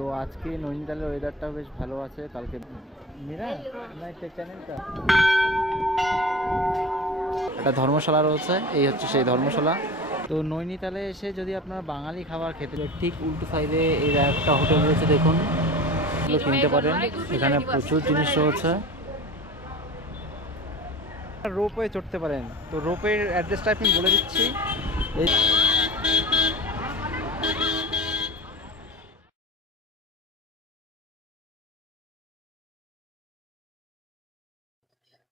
তো আজকে নৈনিতালের ওয়েদারটাও বেশ ভালো আছে। কালকে একটা ধর্মশালা রয়েছে, এই হচ্ছে সেই ধর্মশালা। তো নৈনিতালে এসে যদি আপনারা বাঙালি খাবার খেতে, ঠিক উল্টো সাইডে এর একটা হোটেল রয়েছে, দেখুন কিনতে পারেন। এখানে প্রচুর জিনিস রয়েছে। রোপওয়ে চড়তে পারেন। তো রোপওয়ের অ্যাড্রেসটা আমি বলে দিচ্ছি।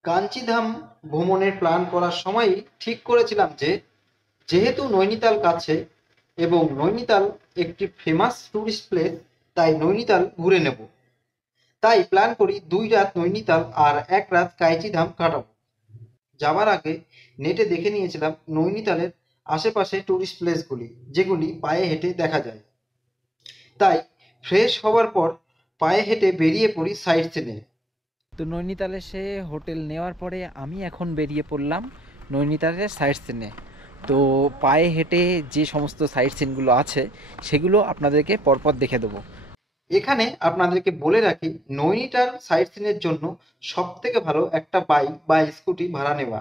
কাঞ্চিধাম ভ্রমণের প্ল্যান করার সময়ই ঠিক করেছিলাম যে যেহেতু নৈনিতাল কাছে এবং নৈনিতাল একটি ফেমাস টুরিস্ট প্লেস, তাই নৈনিতাল ঘুরে নেব। তাই প্ল্যান করি 2 রাত নৈনিতাল আর 1 রাত কাঞ্চিধাম কাটাবো। যাওয়ার আগে নেটে দেখে নিয়েছিলাম নৈনিতালের আশেপাশে টুরিস্ট প্লেসগুলি, যেগুলি পায়ে হেঁটে দেখা যায়। তাই ফ্রেশ হওয়ার পর পায়ে হেঁটে বেরিয়ে পড়ি সাইট সিনে। তো নৈনিতালে সে হোটেল নেওয়ার পরে আমি এখন বেরিয়ে পড়লাম নৈনিতালের সাইট সিনে। তো পায়ে হেঁটে যে সমস্ত সাইট সিনগুলো আছে সেগুলো আপনাদেরকে পরপর দেখে দেবো। এখানে আপনাদেরকে বলে রাখি, নৈনিতাল সাইট সিনের জন্য সব থেকে ভালো একটা বাইক বা স্কুটি ভাড়া নেওয়া।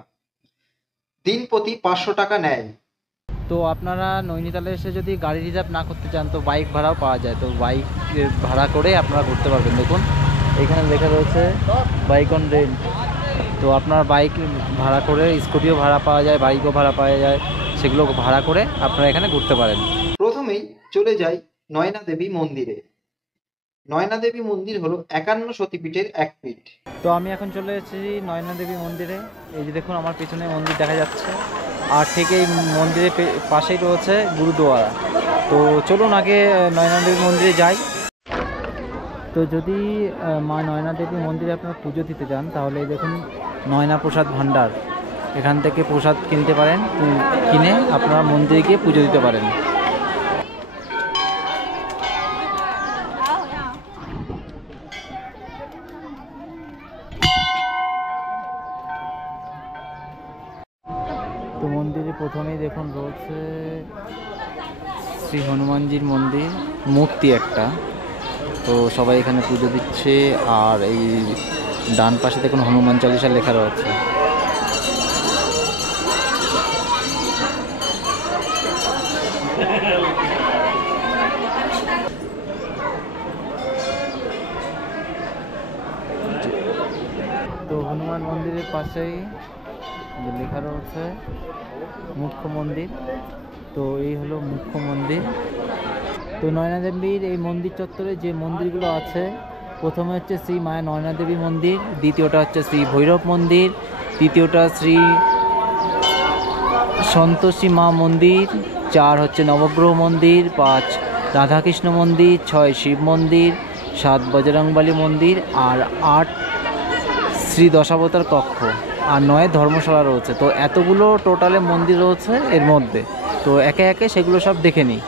দিন প্রতি 500 টাকা নেয়। তো আপনারা নৈনিতালে এসে যদি গাড়ি রিজার্ভ না করতে চান তো বাইক ভাড়াও পাওয়া যায়। তো বাইক ভাড়া করে আপনারা ঘুরতে পারবেন। দেখুন এখানে লেখা রয়েছে বাইক অন রেন্ট। তো আপনার বাইক ভাড়া করে, স্কুটিও ভাড়া পাওয়া যায়, বাইকও ভাড়া পাওয়া যায়, সেগুলো ভাড়া করে আপনারা এখানে ঘুরতে পারেন। প্রথমেই চলে যাই নয়না দেবী মন্দিরে। নয়না দেবী মন্দির হলো 51 সতীপীঠের এক পীঠ। তো আমি এখন চলে এসেছি নয়না দেবী মন্দিরে। এই যে দেখুন আমার পিছনে মন্দির দেখা যাচ্ছে, আর ঠিক এই মন্দিরের পাশেই রয়েছে গুরুদুয়ারা। তো চলুন আগে নয়না দেবী মন্দিরে যাই। তো যদি মা নয়না দেবী মন্দিরে আপনারা পুজো দিতে যান তাহলে দেখুন নয়না প্রসাদ ভাণ্ডার, এখান থেকে প্রসাদ কিনতে পারেন, কিনে আপনারা মন্দিরে গিয়ে পুজো দিতে পারেন। তো মন্দিরে প্রথমেই দেখুন রয়েছে শ্রী হনুমানজির মন্দির, মূর্তি একটা। তো সবাই এখানে পুজো দিচ্ছে। আর এই ডান পাশে দেখুন হনুমান চালিসা লেখা রয়েছে। তো হনুমান মন্দিরের পাশেই লেখা রয়েছে মুখ্য মন্দির। তো এই হলো মুখ্য মন্দির। তো নয়না দেবীর এই মন্দির চত্বরে যে মন্দিরগুলো আছে, প্রথমে হচ্ছে শ্রী মায়া নয়না দেবী মন্দির, দ্বিতীয়টা হচ্ছে শ্রী ভৈরব মন্দির, তৃতীয়টা শ্রী সন্তোষী মা মন্দির, 4 হচ্ছে নবগ্রহ মন্দির, 5 রাধাকৃষ্ণ মন্দির, 6 শিব মন্দির, 7 বজরংবলী মন্দির, আর 8 শ্রী দশাবতার কক্ষ, আর 9 ধর্মশালা রয়েছে। তো এতগুলো টোটালে মন্দির রয়েছে এর মধ্যে। তো একে একে সেগুলো সব দেখে নিই।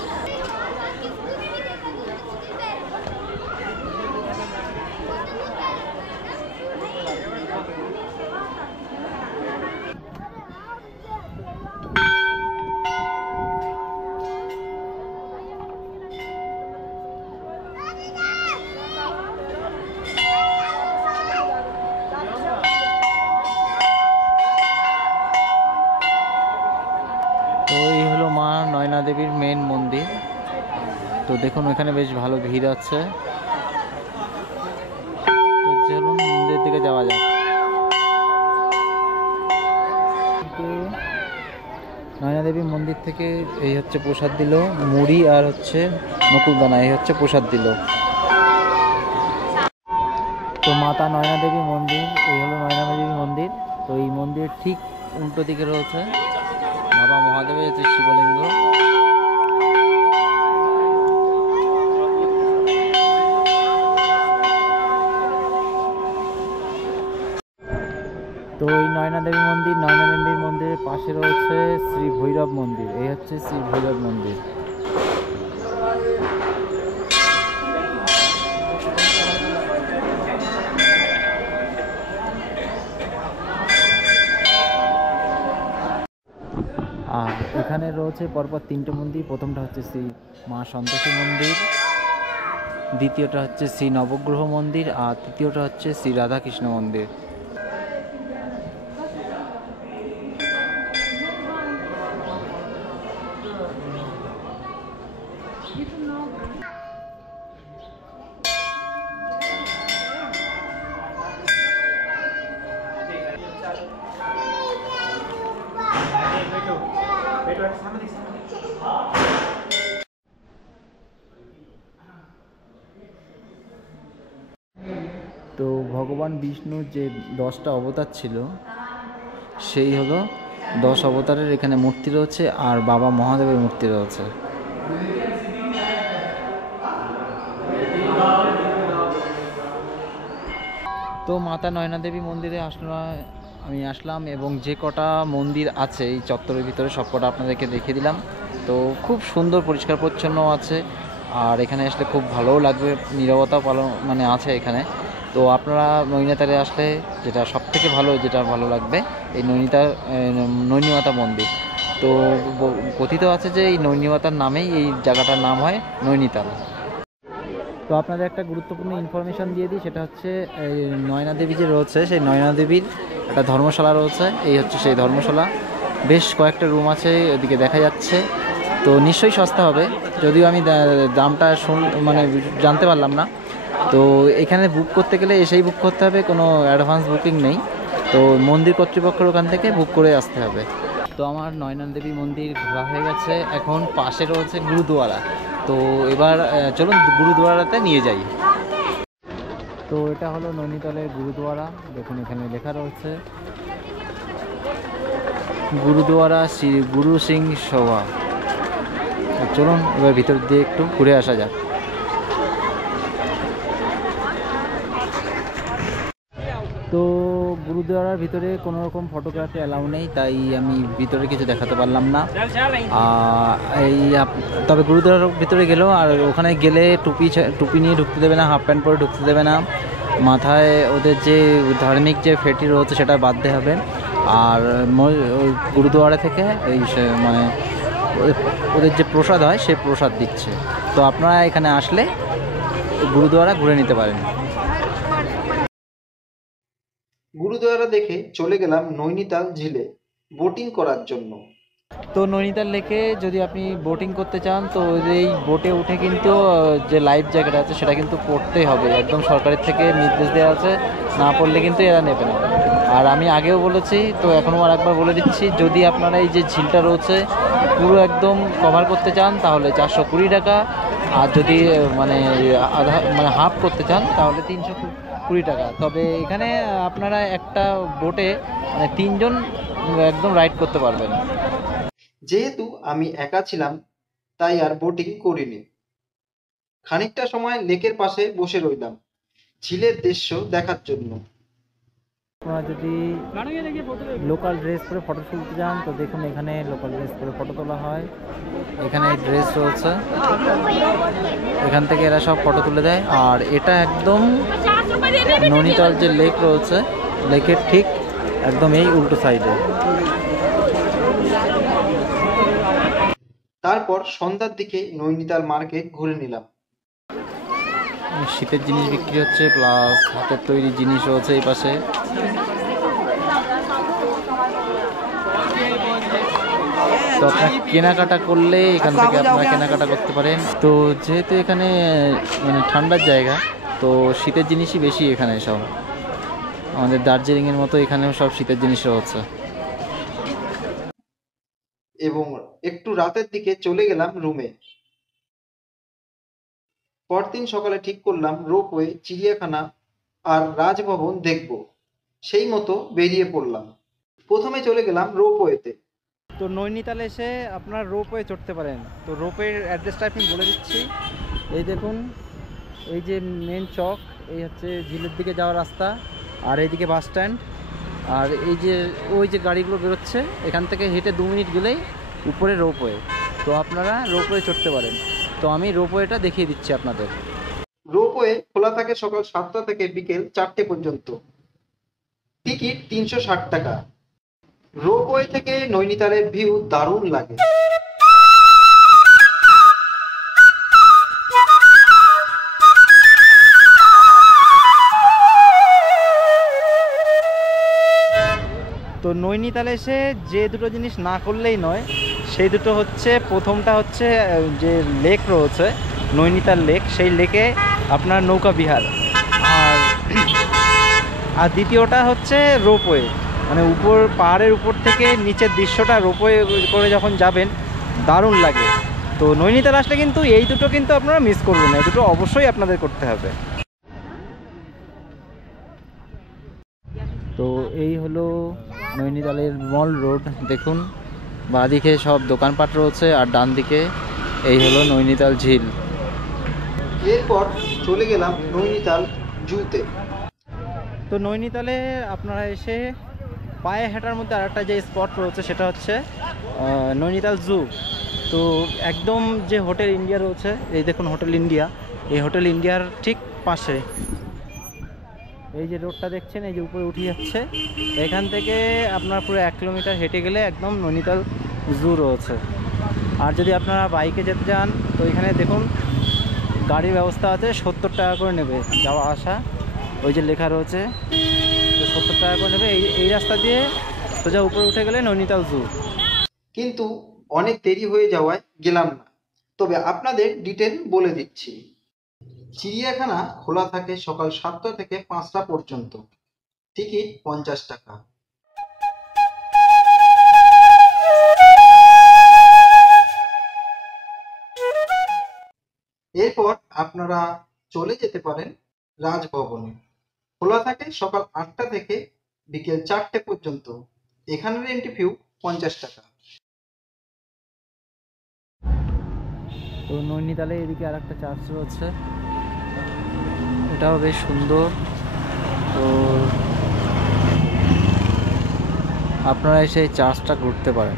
তো এই হলো মা নয়না দেবীর মেন মন্দির। তো দেখুন এখানে বেশ ভালো ভিড় আছে। তো চলুন মন্দিরের দিকে যাওয়া যাক। নয়না দেবী মন্দির থেকে এই হচ্ছে প্রসাদ দিল, মুড়ি আর হচ্ছে নকুলদানা, এই হচ্ছে প্রসাদ দিল। তো মাতা নয়না দেবী মন্দির, এই হলো নয়না দেবী মন্দির। তো এই মন্দিরের ঠিক উল্টো দিকে রয়েছে বাবা মহাদেবের হচ্ছে শিবলিঙ্গ। তো এই নয়না দেবী মন্দির, নয়না দেবীর মন্দিরের পাশে রয়েছে শ্রী ভৈরব মন্দির, এই হচ্ছে শ্রী ভৈরব মন্দির। আর এখানে রয়েছে পরপর 3টে মন্দির। প্রথমটা হচ্ছে শ্রী মা সন্তোষী মন্দির, দ্বিতীয়টা হচ্ছে শ্রী নবগ্রহ মন্দির, আর তৃতীয়টা হচ্ছে শ্রী রাধাকৃষ্ণ মন্দির। তো ভগবান বিষ্ণুর যে 10টা অবতার ছিল, সেই হলো 10 অবতারের এখানে মূর্তি রয়েছে, আর বাবা মহাদেবের মূর্তি রয়েছে। তো মাতা নয়না দেবী মন্দিরে আমি আসলাম, এবং যে কটা মন্দির আছে এই চত্বরের ভিতরে সব কটা আপনাদেরকে দেখিয়ে দিলাম। তো খুব সুন্দর পরিষ্কার পরিচ্ছন্ন আছে, আর এখানে আসলে খুব ভালোও লাগবে, নীরবতা মানে আছে এখানে। তো আপনারা নৈনিতালে আসলে যেটা সবথেকে যেটা ভালো লাগবে এই নৈনিমাতা মন্দির। তো কথিত আছে যে এই নৈনিমাতার নামেই এই জায়গাটার নাম হয় নৈনিতাল। তো আপনাদের একটা গুরুত্বপূর্ণ ইনফরমেশন দিয়ে দিই, সেটা হচ্ছে এই নয়না দেবী যে রয়েছে, সেই নয়না দেবীর একটা ধর্মশালা রয়েছে। এই হচ্ছে সেই ধর্মশালা, বেশ কয়েকটা রুম আছে, ওদিকে দেখা যাচ্ছে। তো নিশ্চয়ই সস্তা হবে, যদিও আমি দামটা মানে জানতে পারলাম না। তো এখানে বুক করতে গেলে এসেই বুক করতে হবে, কোনো অ্যাডভান্স বুকিং নেই। তো মন্দির কর্তৃপক্ষের ওখান থেকে বুক করে আসতে হবে। তো আমার নয়না দেবী মন্দির ঘোরা হয়ে গেছে, এখন পাশে রয়েছে গুরুদুয়ারা। তো এবার চলুন গুরুদুয়ারাতে নিয়ে যাই। তো এটা হলো নৈনিতালের গুরুদুয়ারা, দেখুন এখানে লেখা রয়েছে গুরুদুয়ারা শ্রী গুরু সিং সভা। চলুন এবার ভিতর দিয়ে একটু ঘুরে আসা যাক। তো গুরুদুয়ারার ভিতরে কোনো রকম ফটোগ্রাফি অ্যালাউ নেই, তাই আমি ভিতরে কিছু দেখাতে পারলাম না। তবে গুরুদুয়ারার ভিতরে গেলেও, আর ওখানে গেলে টুপি নিয়ে ঢুকতে দেবে না, হাফ প্যান্ট পরে ঢুকতে দেবে না, মাথায় ওদের যে ধার্মিক যে ফেটি রয়েছে সেটা বাঁধতে হবে। আর ওই গুরুদুয়ারা থেকে মানে ওদের যে প্রসাদ হয় সেই প্রসাদ দিচ্ছে। তো আপনারা এখানে আসলে গুরুদুয়ারা ঘুরে নিতে পারেন। গুরুদুয়ারা দেখে চলে গেলাম নৈনিতাল ঝিলে বোটিং করার জন্য। তো নৈনিতাল লেকে যদি আপনি বোটিং করতে চান, তো এই বোটে উঠে কিন্তু যে লাইফ জ্যাকেট আছে সেটা কিন্তু পরতেই হবে, একদম সরকারের থেকে নির্দেশ দেওয়া আছে, না পড়লে কিন্তু এরা নেবে না। আর আমি আগেও বলেছি, তো এখনও আর একবার বলে দিচ্ছি, যদি আপনারা এই যে ঝিলটা রয়েছে পুরো একদম কভার করতে চান তাহলে 420 টাকা, আর যদি মানে হাফ করতে চান তাহলে 320 টাকা। তবে এখানে আপনারা একটা বোটে মানে 3 জন একদম রাইড করতে পারবেন। যেহেতু আমি একা ছিলাম তাই আর বোটিং করিনি। খানিকটা সময় লেকের পাশে বসে রইলাম ঝিলের দৃশ্য দেখার জন্য। আপনারা যদি লোকাল ড্রেস পরে ফটো তুলতে যান, তো দেখুন এখানে লোকাল ড্রেস পরে ফটো তোলা হয়। এখানে ড্রেস রয়েছে, এখান থেকে এরা সব ফটো তুলে দেয়। আর এটা একদম নৈনিতাল যে লেক রয়েছে, লেকের ঠিক একদম এই উল্টো সাইডে। তারপর সন্ধ্যার দিকে নৈনিতাল মার্কেট ঘুরে নিলাম। শীতের জিনিস বিক্রি হচ্ছে, প্লাস হাতের তৈরি জিনিস রয়েছে এই পাশে। তো আপনার কেনাকাটা করলে এখান থেকে আপনারা কেনাকাটা করতে পারেন। তো যেহেতু এখানে মানে ঠান্ডার জায়গা, তো শীতের জিনিসই বেশি এখানে সব, আমাদের দার্জিলিংয়ের মতো এখানেও সব শীতের জিনিস রয়েছে। এবং একটু রাতের দিকে চলে গেলাম রুমে। পরদিন সকালে ঠিক করলাম রোপওয়ে, চিড়িয়াখানা আর রাজভবন দেখব। সেই মতো বেরিয়ে পড়লাম। প্রথমে চলে গেলাম রোপওয়েতে। তো নৈনিতালে এসে আপনার রোপওয়ে চড়তে পারেন। তো রোপওয়ের অ্যাড্রেসটা আমি বলে দিচ্ছি, এই দেখুন, এই যে মেন চক, এই হচ্ছে ঝিলের দিকে যাওয়ার রাস্তা, আর এইদিকে বাস স্ট্যান্ড, আর এই যে ওই যে গাড়িগুলো বেরোচ্ছে, এখান থেকে হেঁটে 2 মিনিট গেলেই উপরে রোপওয়ে। তো আপনারা রোপওয়ে চড়তে পারেন। তো আমি রোপওয়েটা দেখিয়ে দিচ্ছি আপনাদের। রোপওয়ে খোলা থাকে সকাল 7টা থেকে বিকেল 4টে পর্যন্ত। টিকিট 360 টাকা। রোপওয়ে থেকে নৈনিতালের ভিউ দারুণ লাগে। নৈনিতালে এসে যে দুটো জিনিস না করলেই নয় সেই দুটো হচ্ছে, প্রথমটা হচ্ছে যে লেক রয়েছে নৈনিতাল লেক, সেই লেকে আপনার নৌকা বিহার, আর আর দ্বিতীয়টা হচ্ছে রোপওয়ে, মানে উপর পাহাড়ের উপর থেকে নিচের দৃশ্যটা রোপওয়ে করে যখন যাবেন দারুণ লাগে। তো নৈনিতাল আসলে কিন্তু এই দুটো কিন্তু আপনারা মিস করবেন না, এই দুটো অবশ্যই আপনাদের করতে হবে। তো এই হলো নৈনিতালের মল রোড, দেখুন বাঁদিকে সব দোকানপাট রয়েছে আর ডান দিকে এই হলো নৈনিতাল ঝিল। এরপর চলে গেলাম নৈনিতাল জুতে। তো নৈনিতালে আপনারা এসে পায়ে হাঁটার মধ্যে আরেকটা যে স্পট রয়েছে সেটা হচ্ছে নৈনিতাল জু। তো একদম যে হোটেল ইন্ডিয়া রয়েছে, এই দেখুন হোটেল ইন্ডিয়া, এই হোটেল ইন্ডিয়ার ঠিক পাশে এই যে রোডটা দেখছেন, এই যে উপরে উঠে যাচ্ছে, এখান থেকে আপনার পুরো 1 কিলোমিটার হেঁটে গেলে একদম নৈনিতাল জু রয়েছে। আর যদি আপনারা বাইকে যেতে চান তো এখানে দেখুন গাড়ির ব্যবস্থা আছে, 70 টাকা করে নেবে যাওয়া আসা, ওই যে লেখা রয়েছে, তো 70 টাকা করে নেবে। এই রাস্তা দিয়ে সোজা উপরে উঠে গেলে নৈনিতাল জু। কিন্তু অনেক দেরি হয়ে যাওয়ায় গেলাম না, তবে আপনাদের ডিটেল বলে দিচ্ছি। চিড়িয়াখানা খোলা থাকে সকাল 7টা থেকে 5টা পর্যন্ত, টিকিট 50 টাকা। এরপর আপনারা চলে যেতে পারেন রাজভবনে, খোলা থাকে সকাল 8টা থেকে বিকেল 4টে পর্যন্ত, এখানের এন্ট্রি ফি 50 টাকা। তো নৈনিতালে এদিকে আর একটা চার্চ রয়েছে, এটাও বেশ সুন্দর। তো আপনারা এসে এই চার্চটা ঘুরতে পারেন।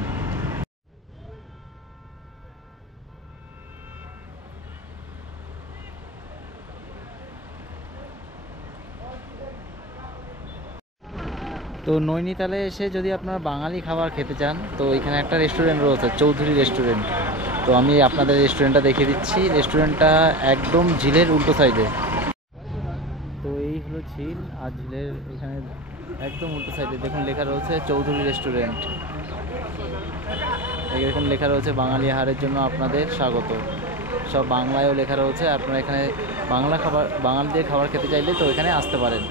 তো নৈনিতালে এসে যদি আপনারা বাঙালি খাবার খেতে চান তো এখানে একটা রেস্টুরেন্ট রয়েছে, চৌধুরী রেস্টুরেন্ট। তো আমি আপনাদের রেস্টুরেন্টটা দেখিয়ে দিচ্ছি, রেস্টুরেন্টটা একদম ঝিলের উল্টো সাইডে। তো এই হলো ঝিল, আর ঝিলের এখানে একদম উল্টো সাইডে দেখুন লেখা রয়েছে চৌধুরী রেস্টুরেন্ট। এরকম লেখা রয়েছে বাঙালি আহারের জন্য আপনাদের স্বাগত, সব বাংলায়ও লেখা রয়েছে। আপনারা এখানে বাংলা খাবার, বাঙালিদের খাবার খেতে চাইলে তো এখানে আসতে পারেন।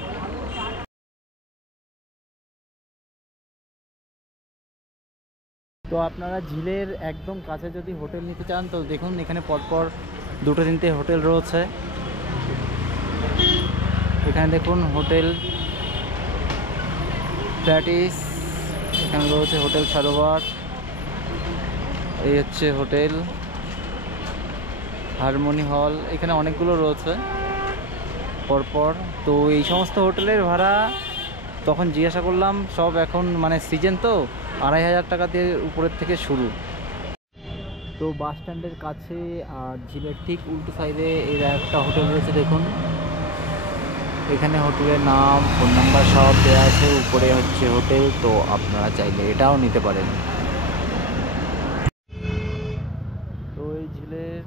তো আপনারা ঝিলের একদম কাছে যদি হোটেল নিতে চান তো দেখুন এখানে পরপর 2-3টে হোটেল রয়েছে। এখানে দেখুন হোটেল প্ল্যাটিস, এখানে রয়েছে হোটেল সরোবর, এই হচ্ছে হোটেল হারমোনি হল, এখানে অনেকগুলো রয়েছে পরপর। তো এই সমস্ত হোটেলের ভাড়া তখন জিজ্ঞাসা করলাম, সব এখন মানে সিজন তো 2500 টাকা দিয়ে উপরের থেকে শুরু। তো বাস স্ট্যান্ডের কাছে আর ঝিলের ঠিক উল্টো সাইডে এর একটা হোটেল রয়েছে দেখুন, এখানে হোটেলের নাম, ফোন নাম্বার সব দেওয়া আছে, উপরে হচ্ছে হোটেল, তো আপনারা চাইলে এটাও নিতে পারেন। তো এই ঝিলের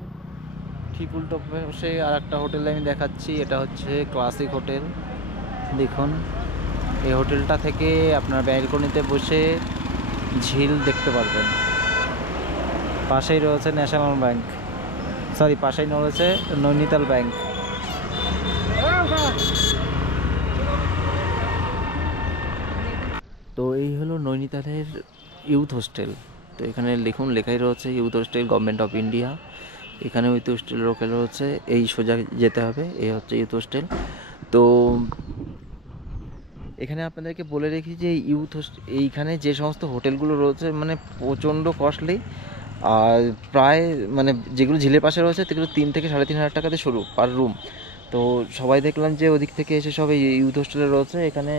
ঠিক উল্টো পাশে আর একটা হোটেল আমি দেখাচ্ছি, এটা হচ্ছে ক্লাসিক হোটেল। দেখুন এই হোটেলটা থেকে আপনার ব্যালকনিতে বসে ঝিল দেখতে পারবেন। পাশেই রয়েছে ন্যাশনাল ব্যাংক, সরি পাশেই রয়েছে নৈনিতাল ব্যাংক। তো এই হলো নৈনিতালের ইউথ হোস্টেল। তো এখানে লিখুন, লেখাই রয়েছে youth hostel government of India. এখানে ইউথ হোস্টেল লোকেল রয়েছে, এই সোজা যেতে হবে, এই হচ্ছে ইউথ হোস্টেল। তো এখানে আপনাদেরকে বলে রেখি যে এইখানে যে সমস্ত হোটেলগুলো রয়েছে মানে প্রচণ্ড কস্টলি, আর প্রায় মানে যেগুলো ঝিলের পাশে রয়েছে সেগুলো 3 থেকে 3,500 টাকাতে শুরু পার রুম। তো সবাই দেখলাম যে ওদিক থেকে এসে সব এই ইউথ হোস্টেলে রয়েছে। এখানে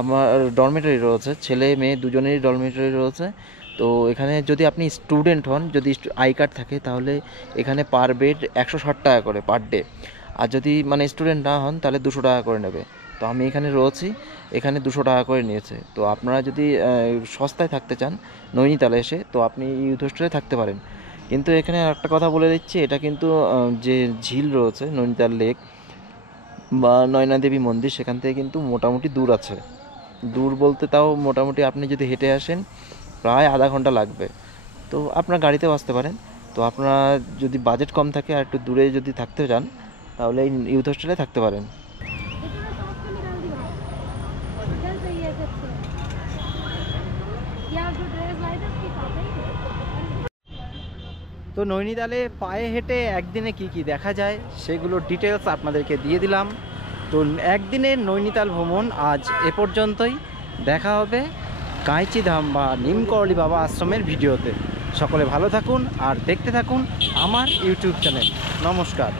আমার ডরমেটরি রয়েছে, ছেলে মেয়ে দুজনেরই ডরমেটরি রয়েছে। তো এখানে যদি আপনি স্টুডেন্ট হন, যদি আই কার্ড থাকে, তাহলে এখানে পার বেড 160 টাকা করে পার ডে, আর যদি মানে স্টুডেন্ট না হন তাহলে 200 টাকা করে নেবে। তো আমি এখানে রয়েছি, এখানে 200 টাকা করে নিয়েছে। তো আপনারা যদি সস্তায় থাকতে চান নৈনিতালে এসে, তো আপনি ইউথ হোস্টেলে থাকতে পারেন। কিন্তু এখানে একটা কথা বলে দিচ্ছি, এটা কিন্তু যে ঝিল রয়েছে নৈনিতাল লেক বা নয়না দেবী মন্দির, সেখান থেকে কিন্তু মোটামুটি দূর আছে। দূর বলতে তাও মোটামুটি আপনি যদি হেঁটে আসেন প্রায় আধা ঘন্টা লাগবে। তো আপনার গাড়িতেও আসতে পারেন। তো আপনারা যদি বাজেট কম থাকে আর একটু দূরে যদি থাকতে চান তাহলে এই ইউথ হোস্টেলে থাকতে পারেন। তো নৈনিতালে পায়ে হেঁটে একদিনে কি কি দেখা যায় সেগুলো ডিটেলস আপনাদেরকে দিয়ে দিলাম। তো একদিনের নৈনিতাল ভ্রমণ আজ এ পর্যন্তই। দেখা হবে কাঁইচিধাম বা নিমকরলি বাবা আশ্রমের ভিডিওতে। সকলে ভালো থাকুন আর দেখতে থাকুন আমার ইউটিউব চ্যানেল। নমস্কার।